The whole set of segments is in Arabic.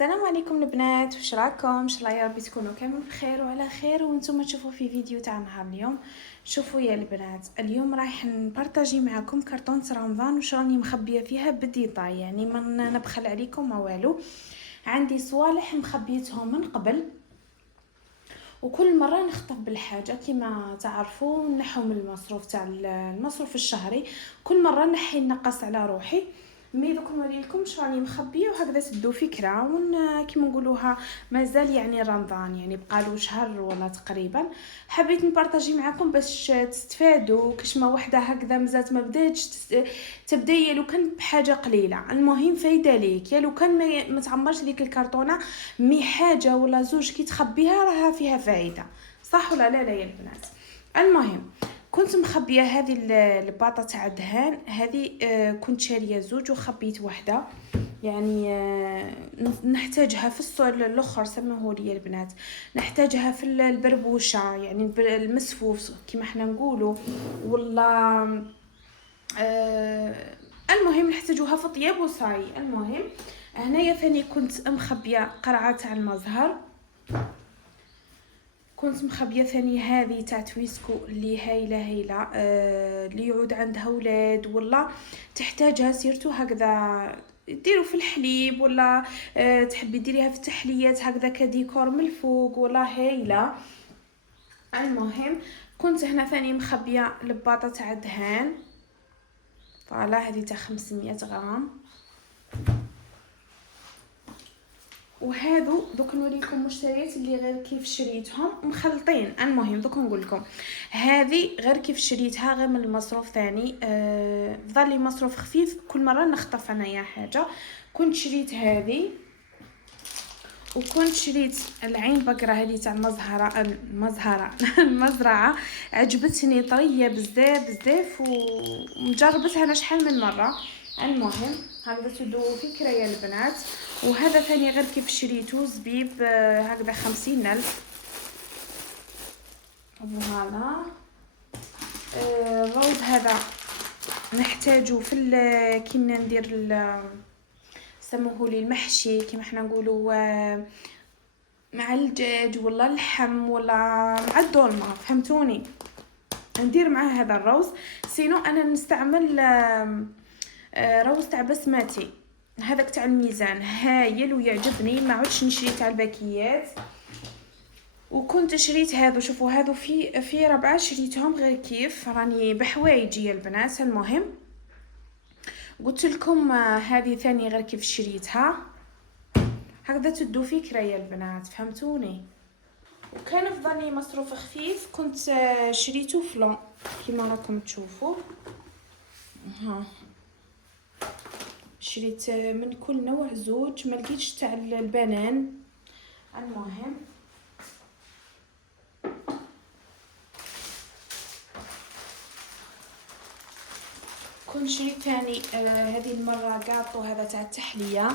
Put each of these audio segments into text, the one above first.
السلام عليكم البنات، واش راكم؟ ان شاء الله يا ربي تكونوا كامل بخير وعلى خير وانتم تشوفوا في فيديو تاع نهار اليوم. شوفوا يا البنات، اليوم رايح نبارطاجي معكم كرتون رمضان وش راني مخبيه فيها بالديتاي، يعني ما نبخل عليكم ما والو. عندي صوالح مخبيتهم من قبل، وكل مره نخطف بالحاجه كما تعرفوا نحو من المصروف تاع المصروف الشهري. كل مره نحي نقص على روحي. مي دوك نوريلكم شو راني مخبيه وهكذا تدو فكره كيما نقولوها. مازال يعني رمضان يعني بقالو شهر ولا تقريبا. حبيت نبارطاجي معكم باش تستفادوا كاش ما وحده هكذا مازالت ما بداتش تبدا يا لو كان بحاجه قليله، المهم فايده ليك يا لو كان ما تعمرش ديك الكرتونه. مي حاجه ولا زوج كي تخبيها راها فيها فايده، صح ولا لا يا البنات؟ المهم كنت مخبيه هذه الباطه تاع الدهان هذه. كنت شاريه زوج وخبيت وحده، يعني نحتاجها في الصول الاخر سموه لي البنات. نحتاجها في البربوشه، يعني المسفوف كما احنا نقولوا، ولا المهم نحتاجوها في طياب وصاي. المهم هنايا ثاني كنت مخبيه قرعه تاع المزهر، كنت مخبيه ثاني هذه تاع تويسكو اللي هايله اللي يعود عندها ولاد ولا تحتاجها سيرتو هكذا ديروا في الحليب، ولا تحبي ديريها في التحليات هكذا كديكور من الفوق ولا هايله. المهم كنت هنا ثاني مخبيه الباطه تاع الدهان، فوالا هذه تاع 500 غرام. وهذو دوك نوريكم مشتريات اللي غير كيف شريتهم مخلطين. المهم دوك نقول لكم هذه غير كيف شريتها غير من المصروف ثاني. ظل لي مصروف خفيف كل مره نخطف انايا حاجه. كنت شريت هذه، وكنت شريت العين بقره هذه تاع المزهره المزرعه. عجبتني طريه بزاف ومجربتها انا شحال من مره. المهم هكذا تدو فكره يا البنات. وهذا ثاني غير كيف شريته زبيب هكذا 50,000. وهذا الروز هذا نحتاجه في كيما ندير سموه لي المحشي كيما احنا نقولوا، مع الدجاج ولا اللحم ولا مع الدولمه، فهمتوني؟ ندير معاه هذا الروز. سينو انا نستعمل روز تاع بسمتي هذاك تاع الميزان هايل ويعجبني، ما عودش نشري تاع الباكيات. وكنت شريت هذا، شوفوا هذا في 4 شريتهم غير كيف راني بحوايجي يا البنات. المهم قلت لكم هذه ثاني غير كيف شريتها هكذا تدو فكره يا البنات، فهمتوني؟ وكان فضلني مصروف خفيف كنت شريته فلون كيما راكم تشوفوا. ها شريت من كل نوع زوج، ما لقيتش تاع البنان. المهم كنت شريت ثاني هذه المره قاطو هذا تاع التحليه.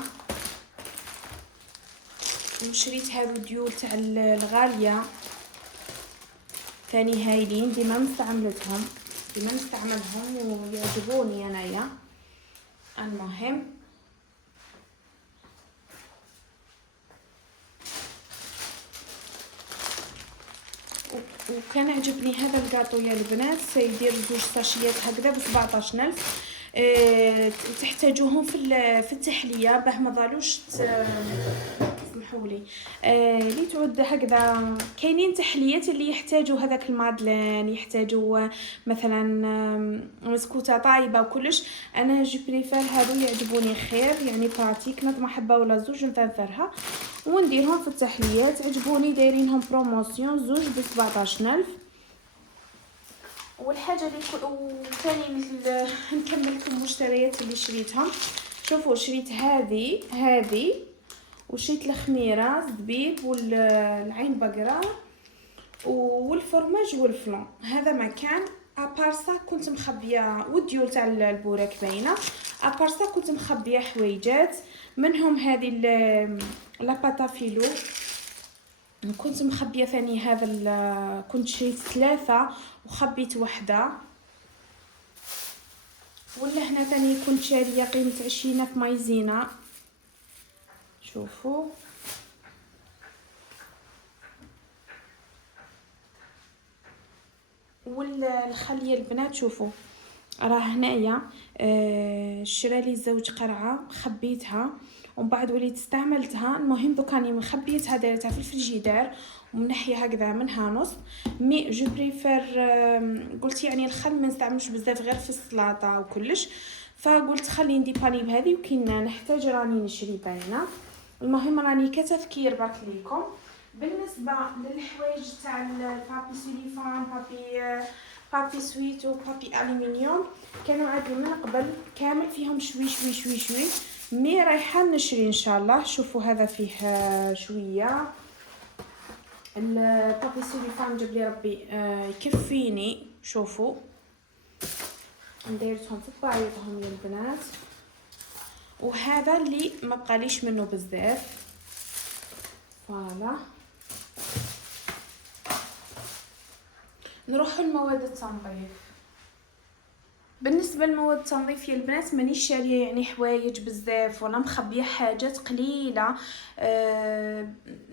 وشريت هذو ديول تاع الغاليه ثاني هايلين، ديما نستعملهم ويعجبوني انايا. المهم وكان عجبني هذا الكاطو يا البنات، سيدير 2 ساشيات هكذا ب 17,000. تحتاجوهم في التحليه باه ما ضالوش سمحوا لي اللي تعود هكذا. كاينين تحليات اللي يحتاجوا هذاك المادلين، يحتاجوا مثلا مسكوته طايبه وكلش. انا جو بريفير هذو يعجبوني خير، يعني براتيك نطمع حبه ولا زوج نثرها ونديرهم في التحليات. عجبوني دايرينهم بروموسيون زوج ب 17,000. والحاجه اللي ثاني نكمل لكم المشتريات اللي شريتهم. شوفوا شريت هذه وشريت الخميره الزبيب والعين بقره والفرماج والفلان. هذا ما كان ابارسا كنت مخبيه وديول تاع البوراك باينه. ابارسا كنت مخبيه حويجات منهم هذه لاباتا فيلو. كنت مخبيه ثاني هذا كنت شريت 3 وخبيت وحده. ولا هنا ثاني كنت شاريه قيمه 20 في مايزينا. شوفوا والخليه البنات. شوفوا راه هنايا شرا لي زوج قرعه، خبيتها ومن بعد وليت استعملتها. المهم دوك راني مخبيتها دايرتها في الفريجيدير ومنحيه هكذا منها نص. مي جو بريفير قلت يعني الخل ما نستعملوش بزاف غير في السلطه وكلش، فقلت خلي نديباني بهذه وكي نحتاج راني نشري باينه. المهم راني كتفكير برك ليكم بالنسبه للحوايج تاع البابي سيليفون، بابي سويت وبابي الومنيوم. كانوا عندي من قبل كامل فيهم شوي شوي شوي شوي، مي رايحه نشري ان شاء الله. شوفوا هذا فيه شويه. البابي سيليفون جاب لي ربي يكفيني. شوفوا نديرتهم في بعضهم يا البنات، وهذا اللي ما بقاليش منه بزاف. فوالا نروح لمواد التنظيف. بالنسبه لمواد التنظيف يا البنات مانيش شاريه يعني حوايج بزاف ولا مخبيه حاجات قليله.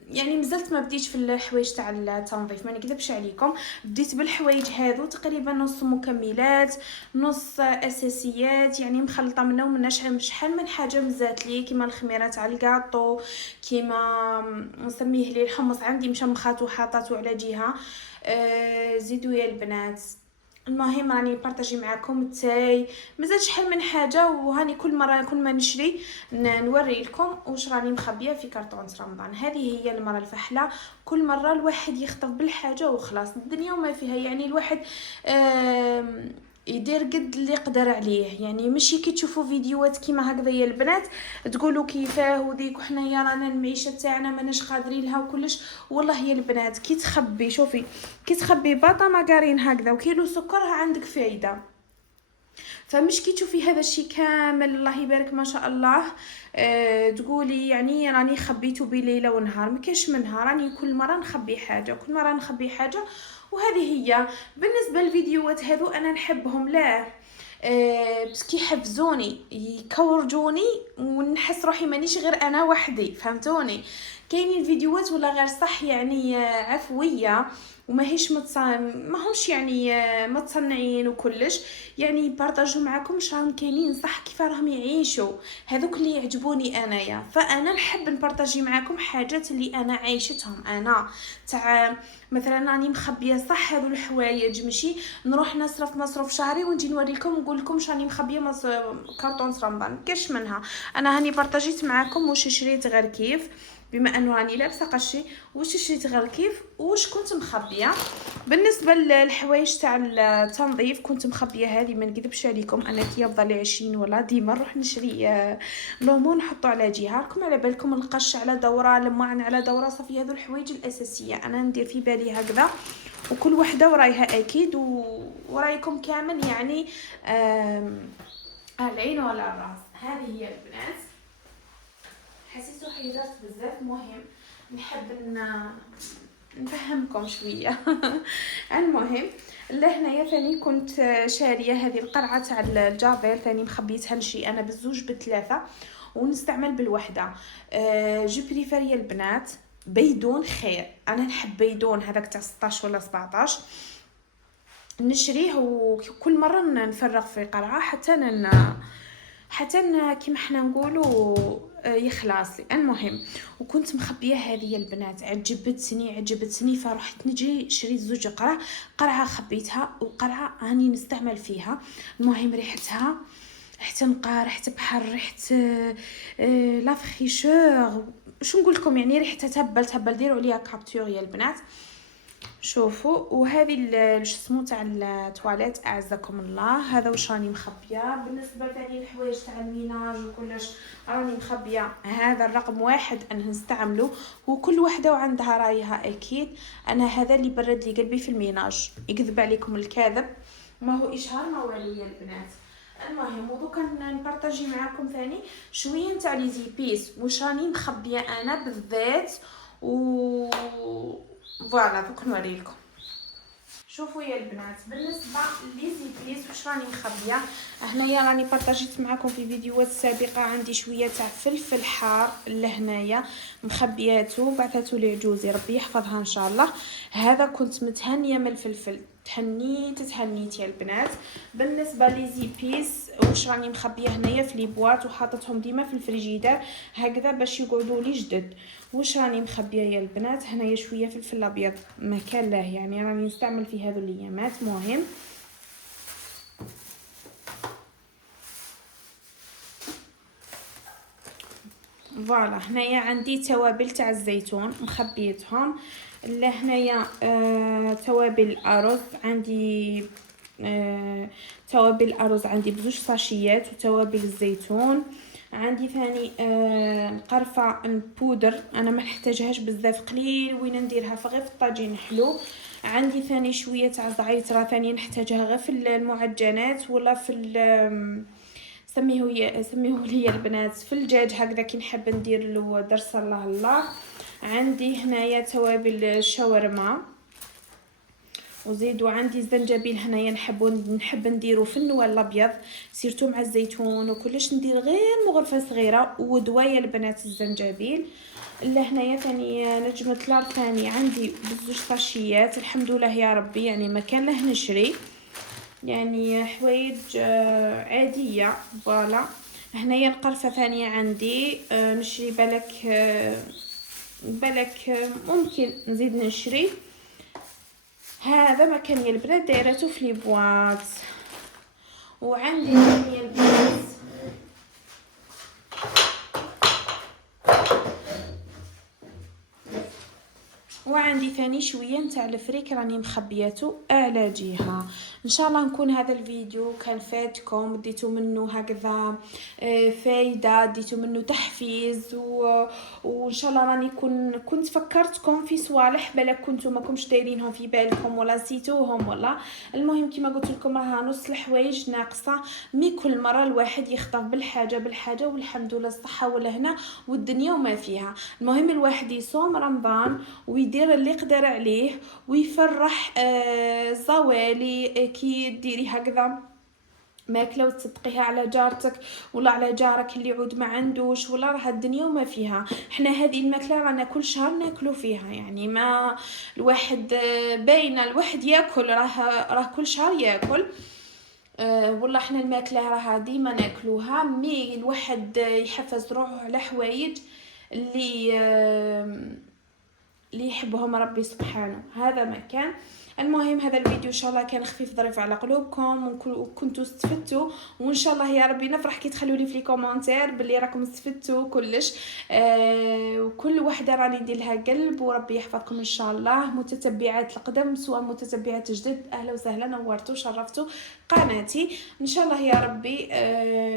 يعني مازلت ما بديتش في الحوايج تاع التنظيف، ما نكذبش عليكم. بديت بالحوايج هذو تقريبا نص مكملات نص اساسيات، يعني مخلطه منه ومن شحال من حاجه مزات لي، كيما الخميره تاع الكاطو، كيما نسميه لي الحمص عندي مشمخات وحاطاته على جهه. زيدوا يا البنات. المهم راني بارطاجي معكم التاي، مازال شحال من حاجه، وهاني كل مره كل ما نشري نوري لكم واش راني مخبيه في كرتون رمضان. هذه هي المره الفحله، كل مره الواحد يخطف بالحاجه وخلاص الدنيا وما فيها. يعني الواحد يدير قد اللي يقدر عليه، يعني ماشي كي تشوفوا فيديوهات كيما هكذا يا البنات تقولوا كيفاه وديك وحنايا رانا المعيشه تاعنا ماناش قادرين لها وكلش. والله يا البنات كي تخبي، شوفي كي تخبي باطا ماغارين هكذا وكيلو سكرها عندك فايده. فمش كي تشوفي هذا الشيء كامل الله يبارك ما شاء الله تقولي يعني راني خبيته بليله ونهار. ما كاش منها، راني كل مره نخبي حاجه كل مره نخبي حاجه. وهذه هي. بالنسبه للفيديوهات هذو انا نحبهم لا بس كيحفزوني يكورجوني ونحس روحي مانيش غير انا وحدي، فهمتوني؟ كاينين فيديوهات ولا غير صح يعني عفويه وماهيش ماهمش يعني متصنعين وكلش، يعني بارطاجوا معكم واش راهم كاينين صح كيف راهم يعيشوا. هذوك اللي يعجبوني انايا، فانا نحب نبارطاجي معكم حاجات اللي انا عايشتهم انا. تاع مثلا راني مخبيه صح هذو الحوايج، ماشي نروح نصرف مصروف شهري ونجي نوريكم ونقول لكم راني مخبيه كرتون رمضان. كاش منها. انا هاني بارطاجيت معكم واش شريت غير كيف، بما انه راني لابسه قشي واش شريت غير كيف واش كنت مخبيه. بالنسبه للحوايج تاع التنظيف كنت مخبيه هذه، ما نكذبش عليكم انا كي يفضل لي 20 ولا ديما نروح نشري لومون نحطو على جهه. راكم على بالكم القش على دوره، لمعن على دوره، صافي هذو الحوايج الاساسيه انا ندير في بالي هكذا، وكل وحده ورايها اكيد ورايكم كامل يعني العين ولا الراس. هذه هي البنات. حسيتو حيدات بزاف مهم نحب نفهمكم شويه. المهم لهنايا ثاني كنت شاريه هذه القرعه تاع الجافيل، ثاني مخبيتها نشري انا بالزوج بثلاثه ونستعمل بالوحده. جو بريفير يا البنات بيدون خير، انا نحب بيدون هذاك تاع 16 ولا 17 نشريه وكل مره نفرغ في قرعه حتى كيما حنا نقولوا يخلص لي. المهم وكنت مخبيه هذه يا البنات، عجبتني فرحت نجي شريت زوج قرعه خبيتها وقرعه راني نستعمل فيها. المهم ريحتها ريحه نقار، ريحه بحر، ريحه لا فريشور، شو نقول لكم يعني ريحتها تهبل. ديروا عليها كابتور يا البنات. شوفوا وهذه اسمو تاع التواليت اعزكم الله. هذا واش راني مخبيه. بالنسبه ثاني الحوايج تاع الميناج وكلش راني مخبيه هذا الرقم 1 انا نستعمله، وكل وحده وعندها رايها اكيد. انا هذا اللي برد لي قلبي في الميناج، يكذب عليكم الكاذب ما هو اشهار ما والو يا البنات. المهم ودوكا نبارطاجي معكم ثاني شويه تاع لي زيبيس واش راني مخبيه انا بالذات فوالا دوك نوري لكم. شوفوا يا البنات بالنسبه ليزيبيس واش راني مخبيه هنايا. راني بارطاجيت معكم في فيديوهات سابقه، عندي شويه تاع فلفل حار لهنايا مخبياتو، بعثاتو لعجوزي ربي يحفظها ان شاء الله. هذا كنت متهنيه من الفلفل، تهنيت يا البنات. بالنسبه ليزيبيس واش راني مخبيه هنايا في لي بواط وحاطتهم ديما في الفريجيدار هكذا باش يقعدوا لي جدد. واش راني مخبيه يا البنات هنايا شويه فلفل ابيض ما كان له، يعني راني نستعمل في هذو الايامات. مهم فوالا هنايا عندي توابل تاع الزيتون مخبيتهم. لهنايا توابل الارز عندي، توابل الارز عندي بزوج ساشيات، وتوابل الزيتون عندي ثاني قرفه بودر انا ما نحتاجهاش بزاف، قليل وين نديرها غير في الطاجين حلو. عندي ثاني شويه تاع زعيتره ثاني نحتاجها غير في المعجنات ولا في سميه لي البنات في الدجاج هكذا كي نحب ندير له درس الله. عندي هنايا توابل الشاورما، وزيدوا عندي الزنجبيل هنايا نحب نديرو في النوى الابيض سيرتو مع الزيتون وكلش، ندير غير مغرفه صغيره ودوايه البنات الزنجبيل. لهنايا ثاني نجمه لار ثاني عندي بزوج طاشيات الحمد لله يا ربي، يعني ما كان له نشري، يعني حوايج عاديه. فوالا هنايا القرفه ثانيه عندي نشري بالك ممكن نزيد نشري. هذا ما كان يا البنات دايرته في لي بواط. وعندي يا البنات وعندي ثاني شويه نتاع الفريك راني مخبياته على جهه. ان شاء الله نكون هذا الفيديو كان فاتكم، ديتو منه هكذا فايده، ديتو منه تحفيز وان شاء الله راني كنت فكرتكم في صوالح بالك كنتو ما كنتش دايرينهم في بالكم ولا نسيتوهم ولا. المهم كما قلت لكم راها نص الحوايج ناقصه، مي كل مره الواحد يخطف بالحاجه والحمد لله الصحه والهنا والدنيا وما فيها. المهم الواحد يصوم رمضان ويدير اللي يقدر عليه ويفرح زوالي كي ديري هكذا ماكله وتصدقيها على جارتك ولا على جارك اللي يعود ما عندوش ولا راه الدنيا وما فيها. احنا هذه الماكله رانا كل شهر ناكلوا فيها، يعني ما الواحد باينه الواحد ياكل راه كل شهر ياكل. والله احنا الماكله راها ديما ناكلوها، مي الواحد يحفز روحه على حوايج اللي يحبهم ربي سبحانه. هذا ما كان. المهم هذا الفيديو ان شاء الله كان خفيف ظريف على قلوبكم وكنتوا استفدتوا، وان شاء الله يا ربي نفرح كي تخلوا لي في لي كومونتير باللي راكم استفدتوا كلش. وكل وحده راني ندير لها قلب، وربي يحفظكم ان شاء الله. متتبعات القدم سواء متتبعات جدد اهلا وسهلا، نورتوا شرفتوا قناتي ان شاء الله يا ربي.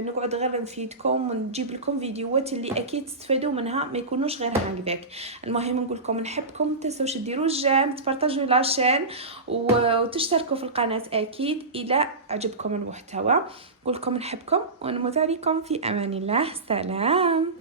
نقعد غير نفيدكم ونجيب لكم فيديوهات اللي اكيد تستفادوا منها ما يكونوش غير هكذاك. المهم نقول لكم نحبكم، تنسوش ديروا الجيم، تبارطاجوا لاشين وتشتركوا في القناه اكيد الى عجبكم المحتوى. نقول لكم نحبكم ونموت عليكم في امان الله. سلام.